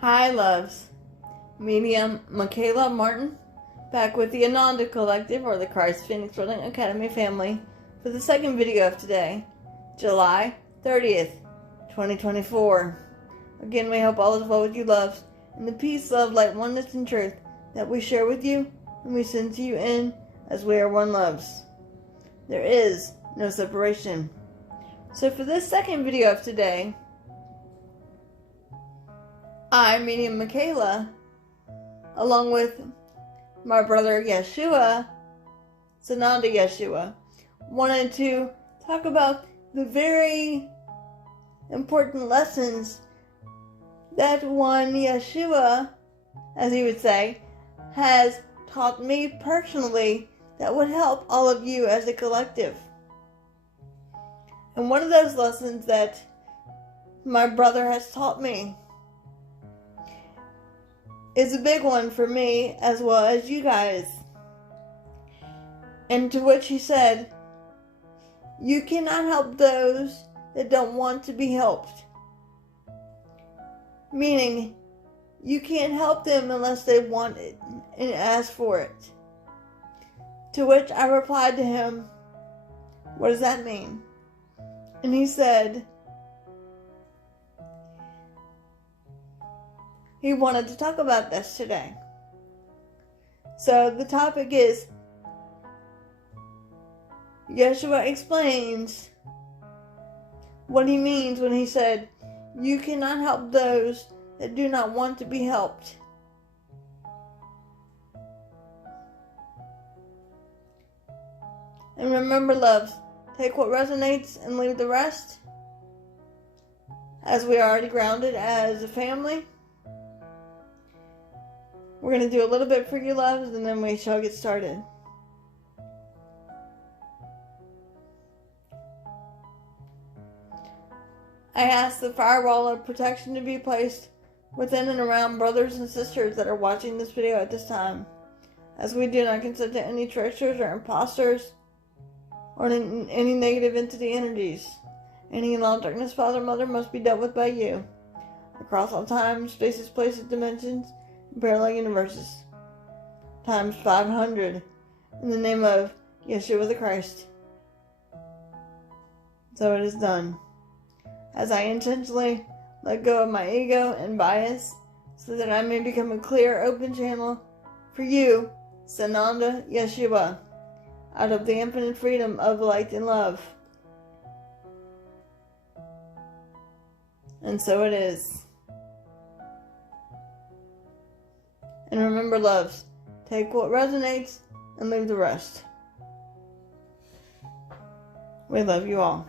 Hi, loves. Medium Michaela Martin, back with the Ananda Collective, or the Christ Phoenix Building Academy family, for the second video of today, July 30th, 2024. Again, we hope all is well with you, loves, and the peace, love, light, oneness, and truth that we share with you and we send to you in as we are one, loves. There is no separation. So for this second video of today, I, medium Michaela, along with my brother Yeshua, Sananda Yeshua, wanted to talk about the very important lessons that one Yeshua, as he would say, has taught me personally that would help all of you as a collective. And one of those lessons that my brother has taught me is a big one for me as well as you guys. And to which he said, you cannot help those that don't want to be helped. Meaning, you can't help them unless they want it and ask for it. To which I replied to him, what does that mean? And he said, he wanted to talk about this today. So the topic is, Yeshua explains what he means when he said, you cannot help those that do not want to be helped. And remember, loves, take what resonates and leave the rest. As we are already grounded as a family, we're going to do a little bit for you, loves, and then we shall get started. I ask the firewall of protection to be placed within and around brothers and sisters that are watching this video at this time, as we do not consent to any tricksters or imposters or any negative entity energies. Any and all darkness, Father, Mother, must be dealt with by you, across all time, spaces, places, dimensions, and parallel universes, times 500, in the name of Yeshua the Christ. So it is done. As I intentionally let go of my ego and bias, so that I may become a clear, open channel for you, Sananda Yeshua, out of the infinite freedom of light and love. And so it is. And remember, loves, take what resonates and leave the rest. We love you all.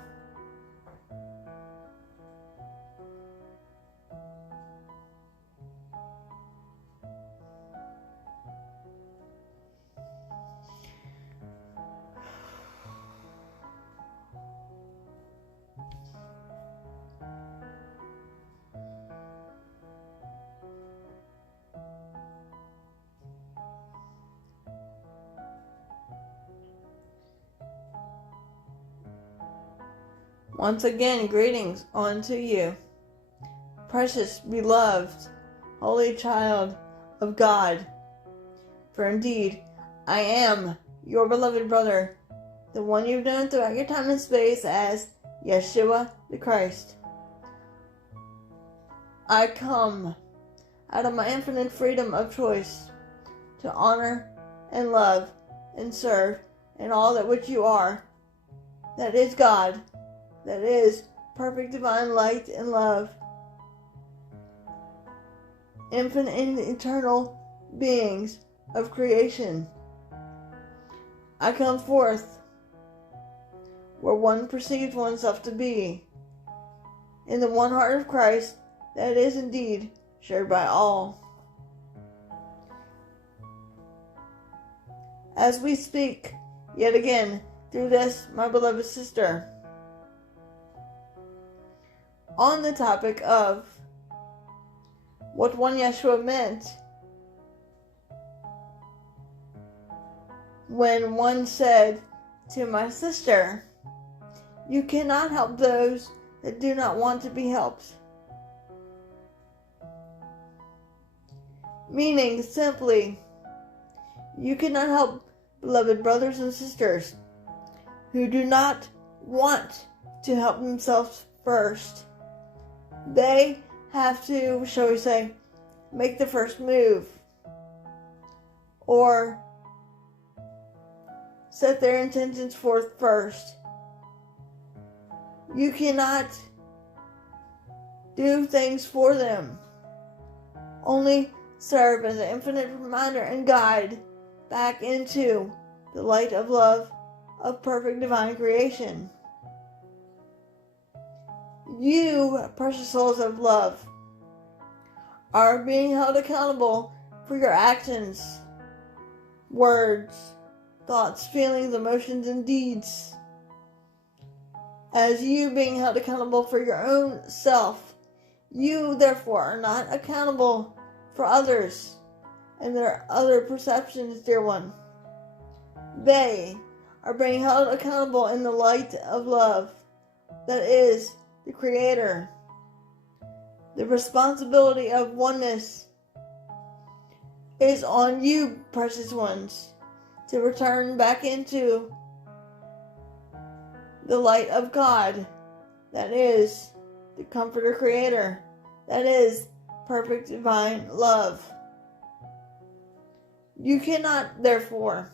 Once again, greetings unto you, precious, beloved, holy child of God. For indeed, I am your beloved brother, the one you've known throughout your time and space as Yeshua the Christ. I come out of my infinite freedom of choice to honor and love and serve in all that which you are, that is God, that is perfect divine light and love, infinite and eternal beings of creation. I come forth where one perceives oneself to be, in the one heart of Christ that is indeed shared by all. As we speak yet again through this, my beloved sister, on the topic of what one Yeshua meant when one said to my sister, you cannot help those that do not want to be helped. meaning simply, you cannot help beloved brothers and sisters who do not want to help themselves first. They have to, shall we say, make the first move or set their intentions forth first. You cannot do things for them. Only serve as an infinite reminder and guide back into the light of love of perfect divine creation. You, precious souls of love, are being held accountable for your actions, words, thoughts, feelings, emotions, and deeds. As you being held accountable for your own self, you therefore are not accountable for others and their other perceptions, dear one. They are being held accountable in the light of love that is the Creator. The responsibility of oneness is on you, precious ones, to return back into the light of God that is the Comforter Creator, that is perfect divine love. You cannot, therefore,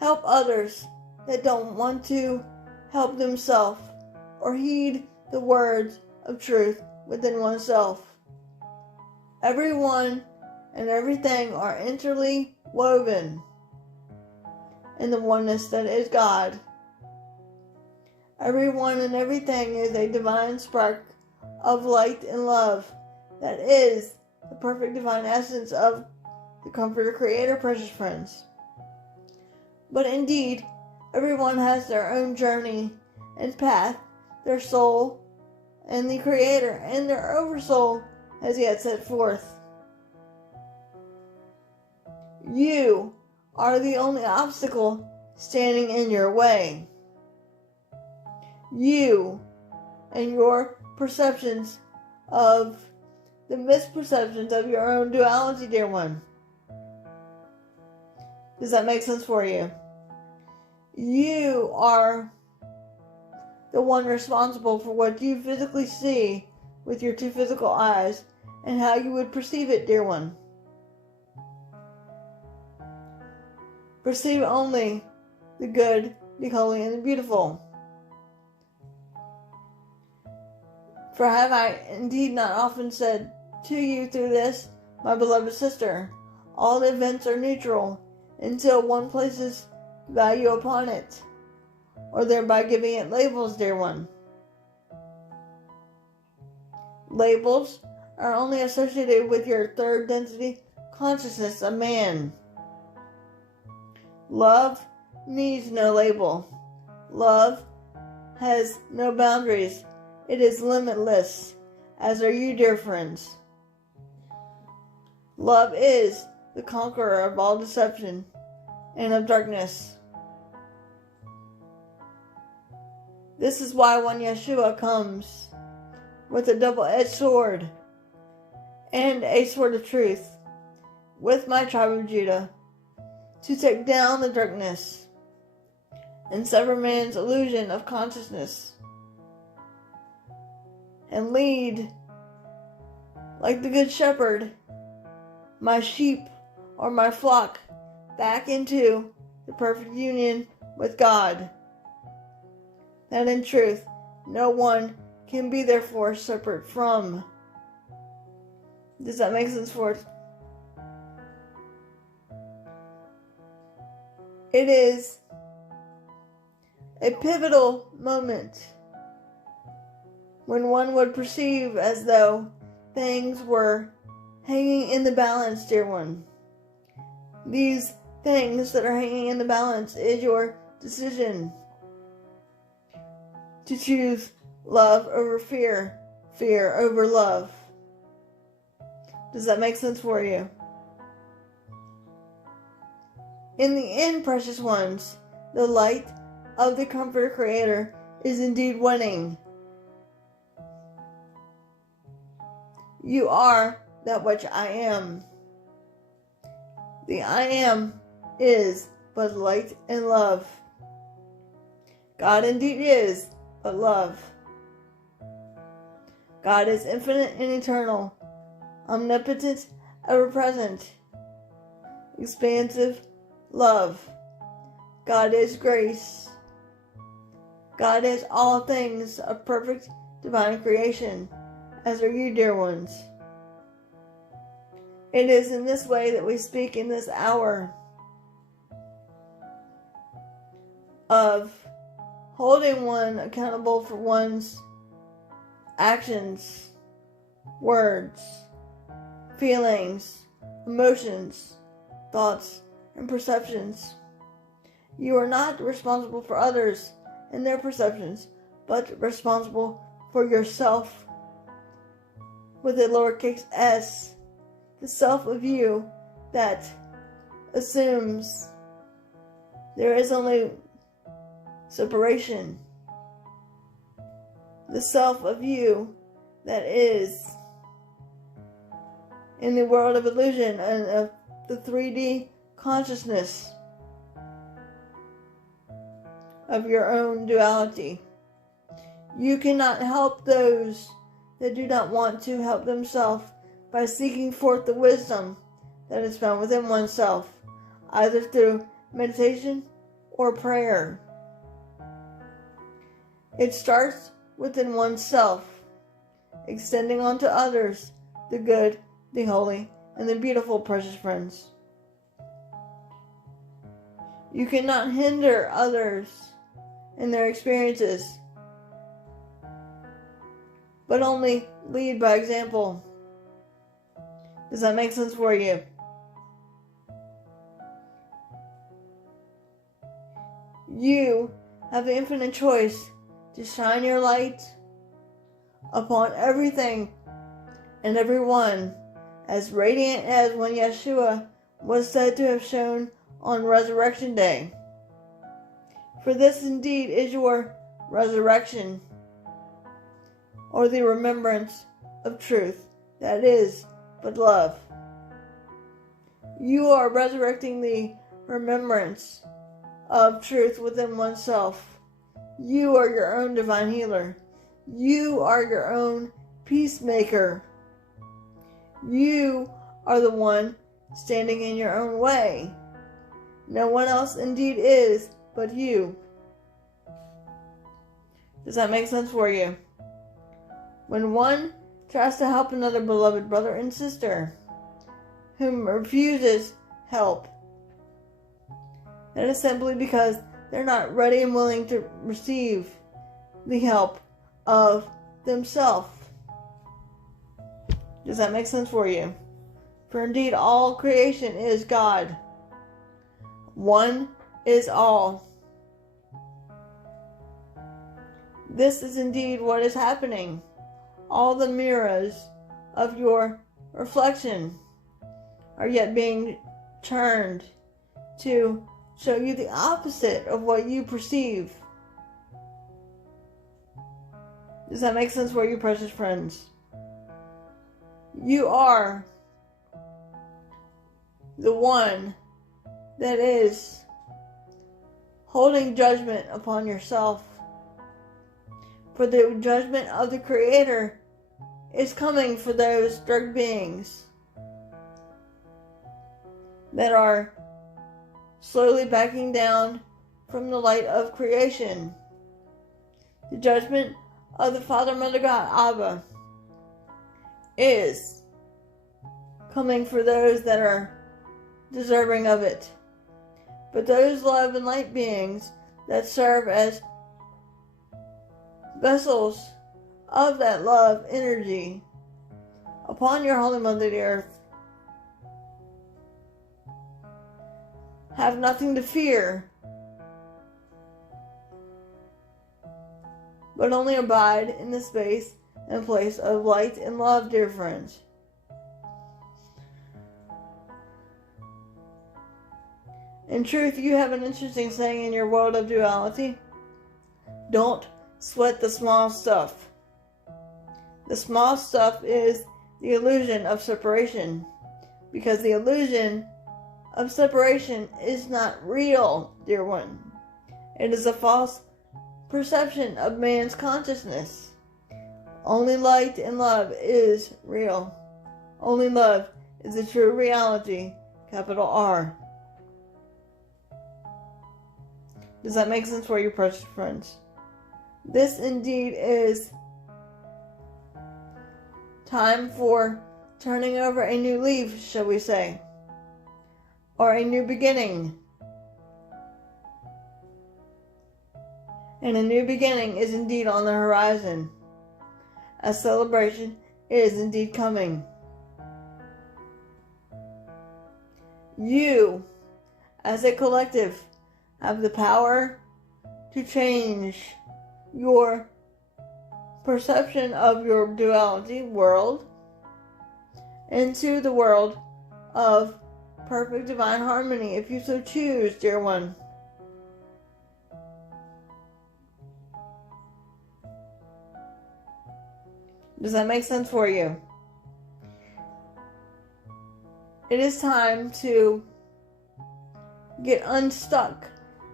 help others that don't want to help themselves or heed the words of truth within oneself. Everyone and everything are intricately woven in the oneness that is God. Everyone and everything is a divine spark of light and love that is the perfect divine essence of the Comforter Creator, precious friends. But indeed, everyone has their own journey and path, their soul and the Creator and their oversoul has yet set forth. You are the only obstacle standing in your way. You and your perceptions of the misperceptions of your own duality, dear one. Does that make sense for you? You are the one responsible for what you physically see with your two physical eyes and how you would perceive it, dear one. Perceive only the good, the holy, and the beautiful. For have I indeed not often said to you through this, my beloved sister, all the events are neutral until one places value upon it, or thereby giving it labels, dear one. Labels are only associated with your third density consciousness of man. Love needs no label. Love has no boundaries. It is limitless, as are you, dear friends. Love is the conqueror of all deception and of darkness. This is why when Yeshua comes with a double-edged sword and a sword of truth with my tribe of Judah to take down the darkness and sever man's illusion of consciousness and lead, like the good shepherd, my sheep or my flock back into the perfect union with God, that in truth no one can be therefore separate from. Does that make sense for us? It is a pivotal moment when one would perceive as though things were hanging in the balance, dear one. These things that are hanging in the balance is your decision to choose love over fear, fear over love. Does that make sense for you? In the end, precious ones, the light of the Comforter Creator is indeed winning. You are that which I am. The I am is but light and love. God indeed is but love. God is infinite and eternal, omnipotent, ever-present, expansive love. God is grace. God is all things of perfect divine creation, as are you, dear ones. It is in this way that we speak in this hour of holding one accountable for one's actions, words, feelings, emotions, thoughts, and perceptions. You are not responsible for others and their perceptions, but responsible for yourself with a lowercase s, the self of you that assumes there is only separation. The self of you that is in the world of illusion and of the 3D consciousness of your own duality. You cannot help those that do not want to help themselves by seeking forth the wisdom that is found within oneself, either through meditation or prayer. It starts within oneself, extending onto others the good, the holy, and the beautiful, precious friends. You cannot hinder others in their experiences, but only lead by example. Does that make sense for you? You have the infinite choice to shine your light upon everything and everyone, as radiant as when Yeshua was said to have shone on Resurrection Day. For this indeed is your resurrection, or the remembrance of truth that is but love. You are resurrecting the remembrance of truth within oneself. You are your own divine healer. You are your own peacemaker. You are the one standing in your own way. No one else indeed is but you. Does that make sense for you? When one tries to help another beloved brother and sister whom refuses help, that is simply because they're not ready and willing to receive the help of themselves. Does that make sense for you? For indeed all creation is God. One is all. This is indeed what is happening. All the mirrors of your reflection are yet being turned to show you the opposite of what you perceive. Does that make sense for you, precious friends? You are the one that is holding judgment upon yourself. For the judgment of the Creator is coming for those dark beings that are slowly backing down from the light of creation. The judgment of the Father, Mother, God, Abba, is coming for those that are deserving of it. But those love and light beings that serve as vessels of that love energy upon your holy mother, the earth, have nothing to fear, but only abide in the space and place of light and love, dear friends. In truth, you have an interesting saying in your world of duality. Don't sweat the small stuff. The small stuff is the illusion of separation, because the illusion of separation is not real, dear one. It is a false perception of man's consciousness. Only light and love is real. Only love is the true reality, capital R. Does that make sense for you, precious friends? This indeed is time for turning over a new leaf, shall we say, or a new beginning. And a new beginning is indeed on the horizon. A celebration is indeed coming. You, as a collective, have the power to change your perception of your duality world into the world of perfect divine harmony, if you so choose, dear one. Does that make sense for you? It is time to get unstuck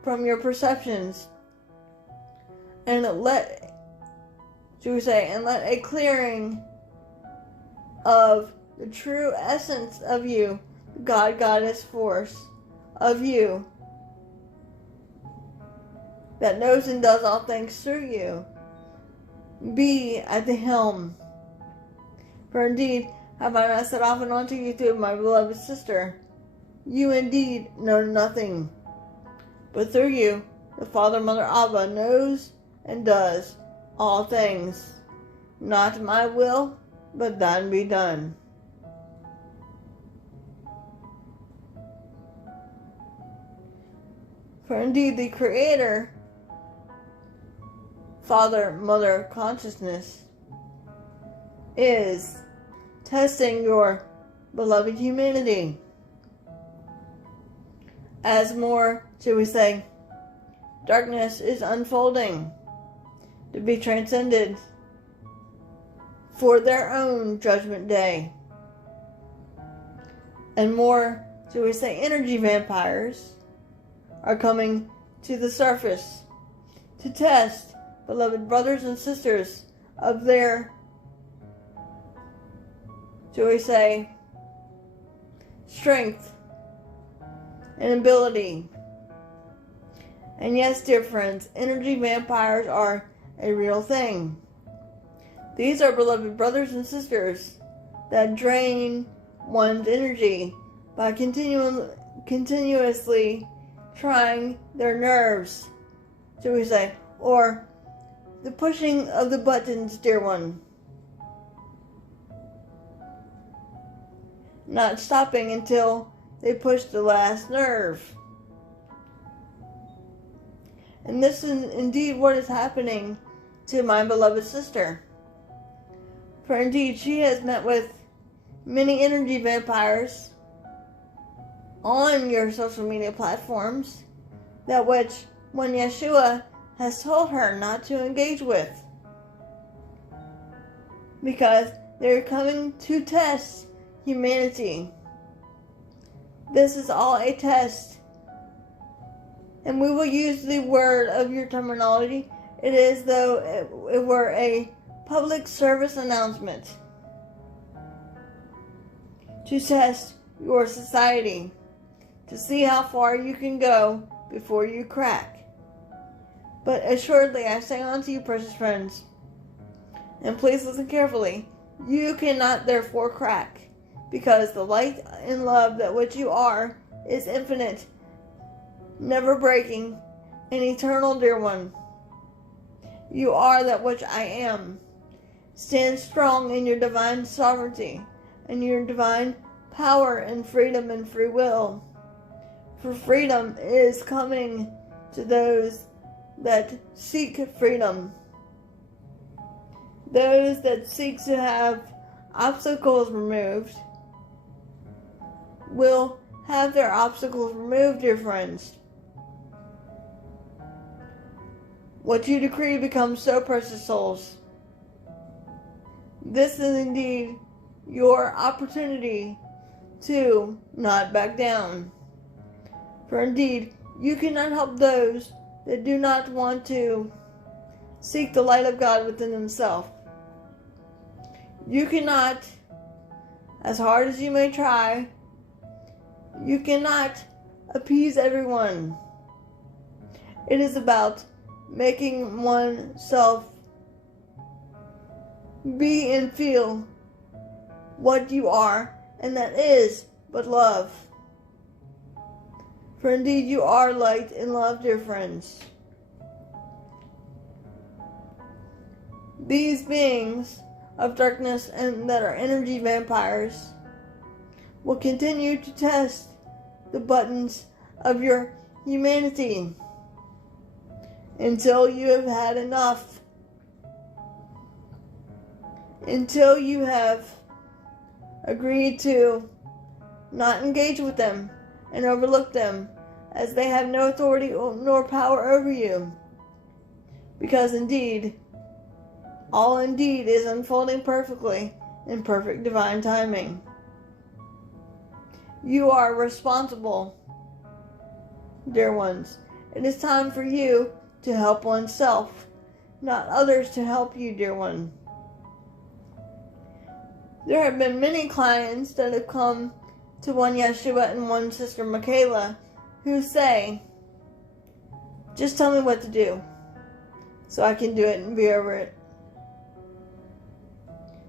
from your perceptions and let a clearing of the true essence of you, God, Goddess force of you that knows and does all things through you, be at the helm. For indeed have I not said often unto you through my beloved sister, you indeed know nothing, but through you the Father, Mother, Abba knows and does all things. Not my will, but thine be done. For indeed the Creator, Father, Mother consciousness is testing your beloved humanity as more, shall we say, darkness is unfolding to be transcended for their own judgment day. And more, shall we say, energy vampires are coming to the surface to test beloved brothers and sisters of their, shall we say, strength and ability. And yes, dear friends, energy vampires are a real thing. These are beloved brothers and sisters that drain one's energy by continuously trying their nerves, shall we say, or the pushing of the buttons, dear one. Not stopping until they push the last nerve. And this is indeed what is happening to my beloved sister. For indeed she has met with many energy vampires on your social media platforms, that which when Yeshua has told her not to engage with, because they're coming to test humanity. This is all a test, and we will use the word of your terminology. It is though it were a public service announcement to test your society, to see how far you can go before you crack. But assuredly I say unto you, precious friends, and please listen carefully, you cannot therefore crack, because the light and love that which you are is infinite, never breaking, and eternal, dear one. You are that which I am. Stand strong in your divine sovereignty and your divine power and freedom and free will. For freedom is coming to those that seek freedom. Those that seek to have obstacles removed will have their obstacles removed, dear friends. What you decree becomes so, precious souls. This is indeed your opportunity to not back down. For indeed, you cannot help those that do not want to seek the light of God within themselves. You cannot, as hard as you may try, you cannot appease everyone. It is about making oneself be and feel what you are, and that is but love. For indeed you are light and love, dear friends. These beings of darkness and that are energy vampires will continue to test the buttons of your humanity until you have had enough. Until you have agreed to not engage with them and overlook them, as they have no authority nor power over you. Because indeed, all indeed is unfolding perfectly in perfect divine timing. You are responsible, dear ones. It is time for you to help oneself, not others to help you, dear one. There have been many clients that have come to one Yeshua and one Sister Michaela who say, just tell me what to do so I can do it and be over it.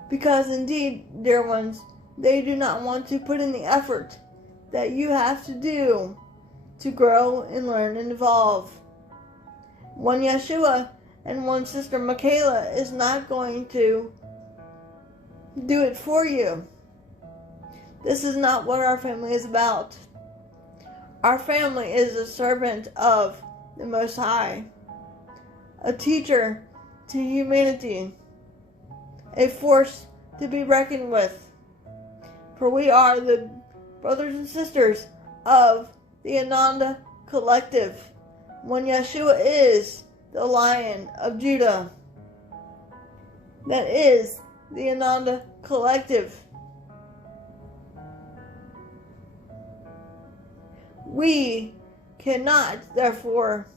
Because indeed, dear ones, they do not want to put in the effort that you have to do to grow and learn and evolve. One Yeshua and one Sister Michaela is not going to do it for you. This is not what our family is about. Our family is a servant of the Most High, a teacher to humanity, a force to be reckoned with. For we are the brothers and sisters of the Ananda Collective. When Yeshua is the Lion of Judah, that is the Ananda Collective. We cannot, therefore,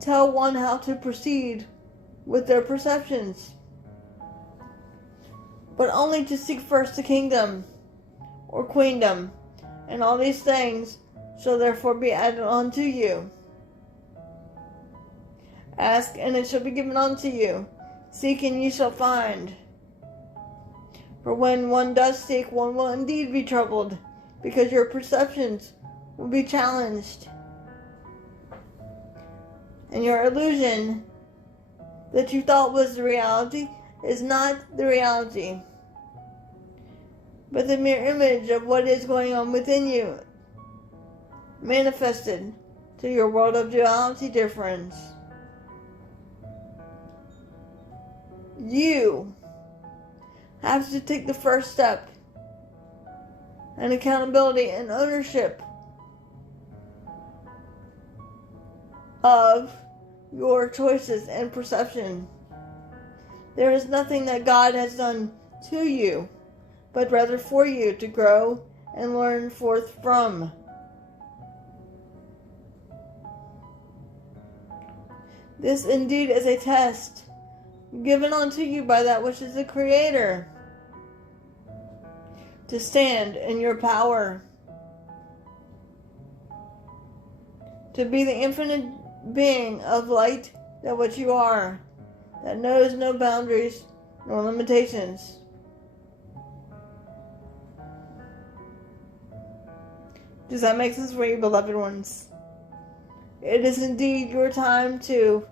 tell one how to proceed with their perceptions, but only to seek first the kingdom or queendom, and all these things shall therefore be added unto you. Ask, and it shall be given unto you. Seek, and ye shall find. For when one does seek, one will indeed be troubled, because your perceptions will be challenged, and your illusion that you thought was the reality is not the reality, but the mere image of what is going on within you, manifested to your world of duality, dear friends. You have to take the first step, and accountability and ownership of your choices and perception. There is nothing that God has done to you, but rather for you to grow and learn forth from. This indeed is a test given unto you by that which is the Creator, to stand in your power, to be the infinite being of light that what you are, that knows no boundaries nor limitations. Does that make sense for you, beloved ones? It is indeed your time to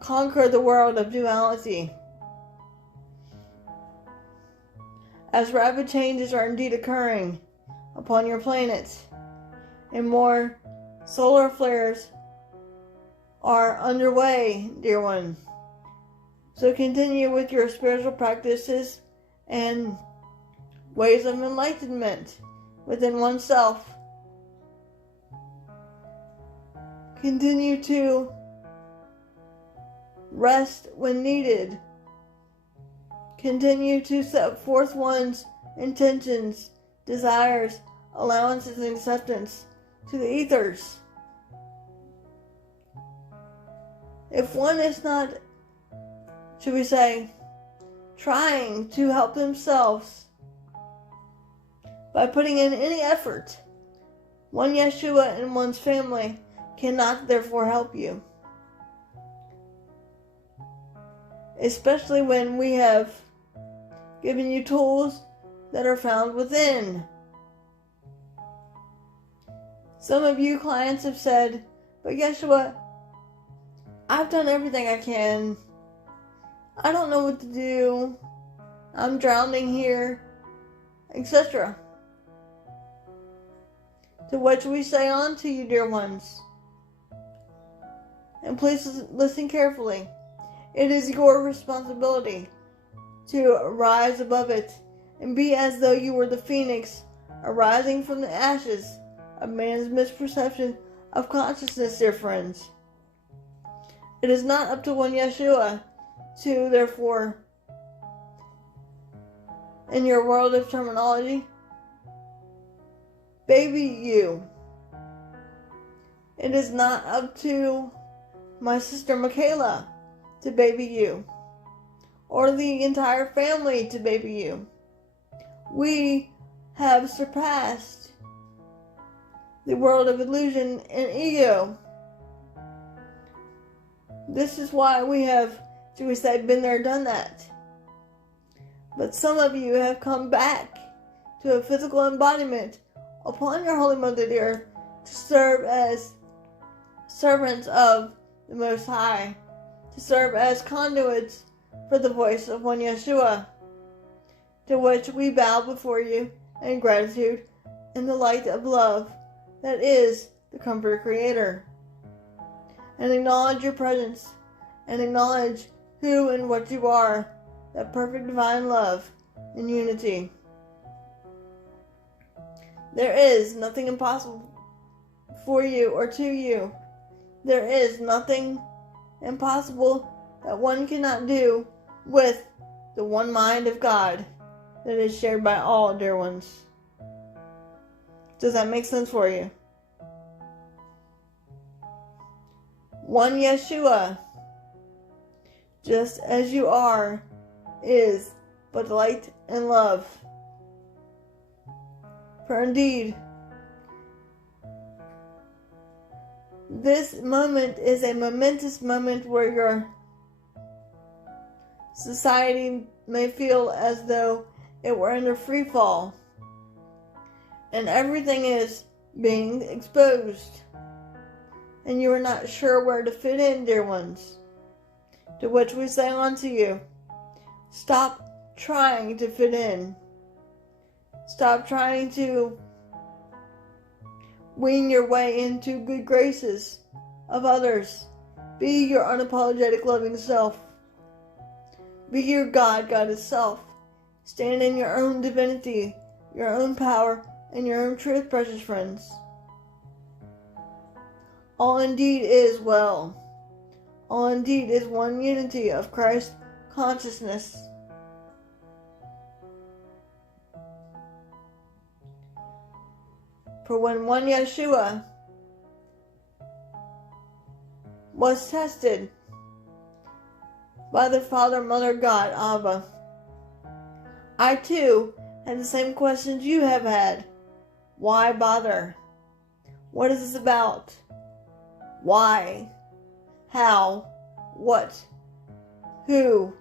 conquer the world of duality. As rapid changes are indeed occurring upon your planet, and more solar flares are underway, dear one. So continue with your spiritual practices and ways of enlightenment within oneself. Continue to rest when needed. Continue to set forth one's intentions, desires, allowances, and acceptance to the ethers. If one is not, should we say, trying to help themselves by putting in any effort, one Yeshua and one's family cannot therefore help you. Especially when we have given you tools that are found within. Some of you clients have said, but Yeshua, I've done everything I can. I don't know what to do. I'm drowning here, etc. To which we say unto you, dear ones, and please listen carefully, it is your responsibility to rise above it and be as though you were the phoenix arising from the ashes of man's misperception of consciousness, dear friends. It is not up to one Yeshua to, therefore, in your world of terminology, baby you. It is not up to my sister Michaela to baby you, or the entire family to baby you. We have surpassed the world of illusion and ego. This is why we have, should we say, been there, done that. But some of you have come back to a physical embodiment upon your holy mother the earth to serve as servants of the Most High, to serve as conduits for the voice of one Yeshua, to which we bow before you in gratitude in the light of love that is the Comforter Creator, and acknowledge your presence, and acknowledge who and what you are, that perfect divine love and unity. There is nothing impossible for you or to you. There is nothing impossible that one cannot do with the one mind of God that is shared by all, dear ones. Does that make sense for you? One Yeshua, just as you are, is but light and love. For indeed, this moment is a momentous moment where your society may feel as though it were in a free fall, and everything is being exposed, and you are not sure where to fit in, dear ones. To which we say unto you, stop trying to fit in. Stop trying to wean your way into good graces of others. Be your unapologetic loving self. Be your goddess self. Stand in your own divinity, your own power, and your own truth, precious friends. All indeed is well. All indeed is one unity of Christ consciousness. For when one Yeshua was tested by the Father, Mother, God, Abba, I too had the same questions you have had. Why bother? What is this about? Why? How? What? Who?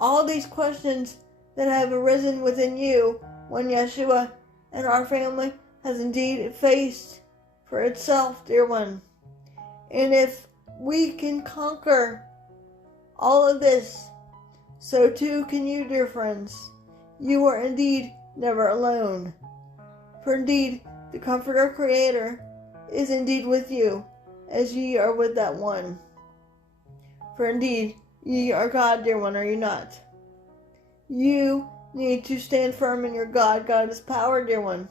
All these questions that have arisen within you when Yeshua and our family has indeed faced for itself, dear one. And if we can conquer all of this, so too can you, dear friends. You are indeed never alone. For indeed, the Comforter Creator is indeed with you, as ye are with that one. For indeed, ye are God, dear one, are you not? You need to stand firm in your goddess power, dear one.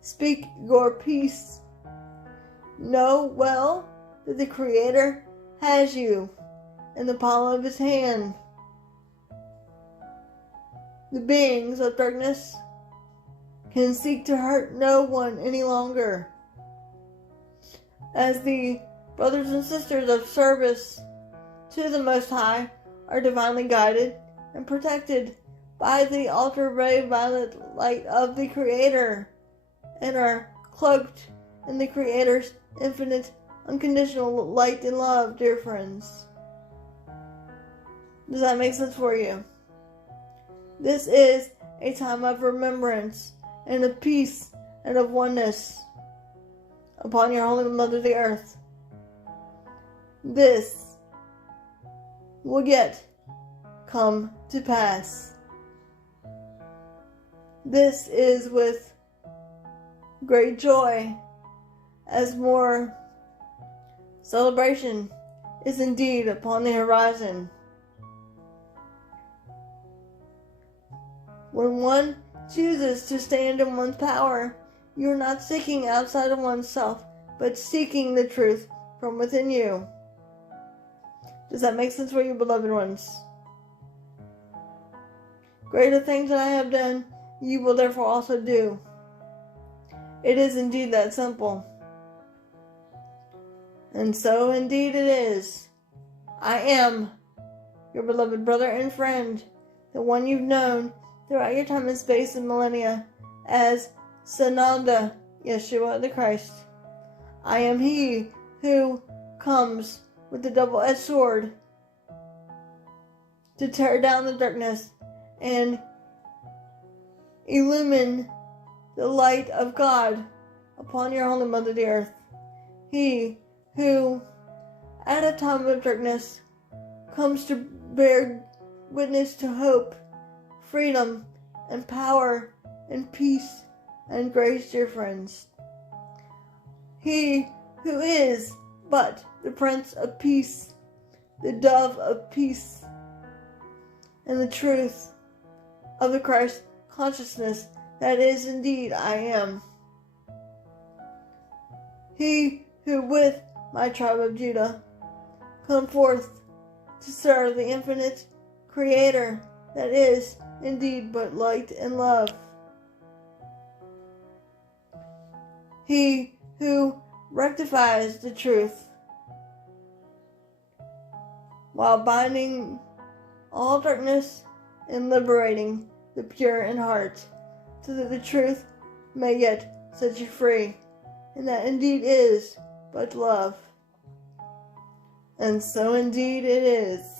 Speak your peace. Know well that the Creator has you in the palm of His hand. the beings of darkness can seek to hurt no one any longer. As the brothers and sisters of service to the Most High are divinely guided and protected by the ultraviolet light of the Creator and are cloaked in the Creator's infinite, unconditional light and love, dear friends. Does that make sense for you? This is a time of remembrance and of peace and of oneness upon your Holy Mother, the Earth. This will yet come to pass. This is with great joy, as more celebration is indeed upon the horizon. When one chooses to stand in one's power, you are not seeking outside of oneself, but seeking the truth from within you. Does that make sense for you, beloved ones? Greater things that I have done, you will therefore also do. It is indeed that simple. And so indeed it is. I am your beloved brother and friend, the one you've known throughout your time in space and millennia as Sananda, Yeshua the Christ. I am he who comes with the double-edged sword to tear down the darkness and illumine the light of God upon your Holy Mother the Earth. He who, at a time of darkness, comes to bear witness to hope, freedom, and power, and peace, and grace, dear friends. He who is but the Prince of Peace, the Dove of Peace, and the truth of the Christ consciousness that is indeed I am. He who with my tribe of Judah come forth to serve the infinite Creator that is indeed but light and love. He who rectifies the truth while binding all darkness and liberating the pure in heart, so that the truth may yet set you free, and that indeed is but love. And so indeed it is.